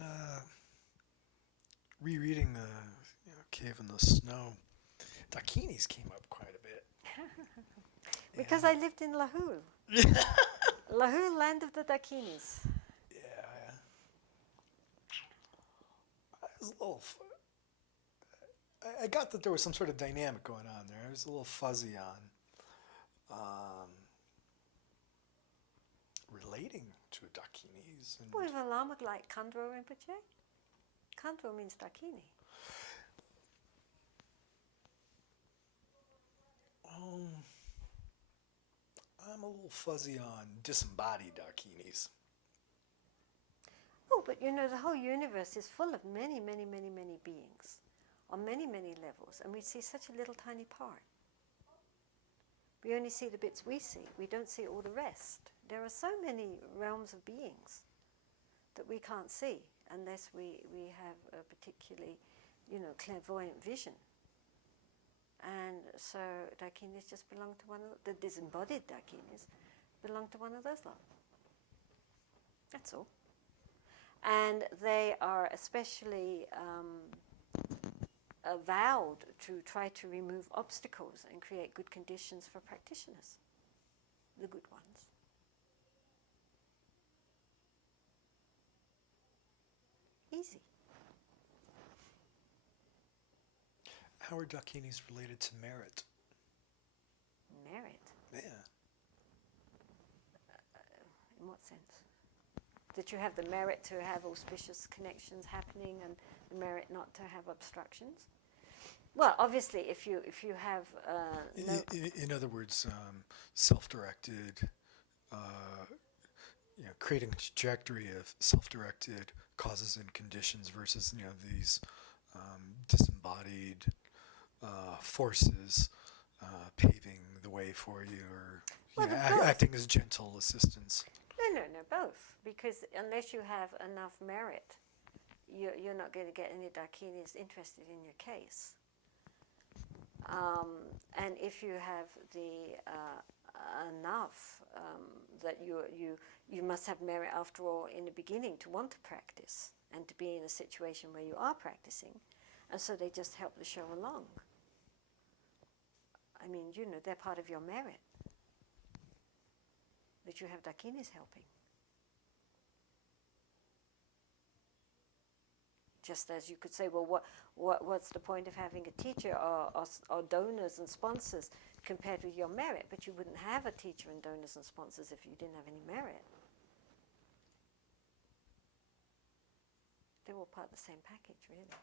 And rereading the Cave in the Snow, Dakinis came up quite a bit. Because I lived in Lahul. Lahul, land of the Dakinis. Yeah. I was a little. I got that there was some sort of dynamic going on there. I was a little fuzzy on relating to Dakinis. And We have a lama like Khandro Rinpoche. Khandro means Dakini. I'm a little fuzzy on disembodied Dakinis. Oh, but the whole universe is full of many, many, many, many beings on many, many levels, and we see such a little tiny part. We only see the bits we see. We don't see all the rest. There are so many realms of beings that we can't see unless we have a particularly, clairvoyant vision. And so Dakinis just belong to one of the disembodied Dakinis belong to one of those lot. That's all. And they are especially vowed to try to remove obstacles and create good conditions for practitioners, the good ones. Easy. How are Dakinis related to merit? Merit? Yeah. In what sense? That you have the merit to have auspicious connections happening and the merit not to have obstructions? Well, obviously, if you have in other words, self-directed, creating a trajectory of self-directed causes and conditions versus these disembodied forces paving the way for you, or acting as gentle assistants. No, both. Because unless you have enough merit, you're not going to get any Dakinis interested in your case. And if you have the enough that you must have merit after all in the beginning to want to practice and to be in a situation where you are practicing, and so they just help the show along. I mean, they're part of your merit that you have Dakinis helping. Just as you could say, well, what's the point of having a teacher or donors and sponsors compared with your merit? But you wouldn't have a teacher and donors and sponsors if you didn't have any merit. They're all part of the same package, really.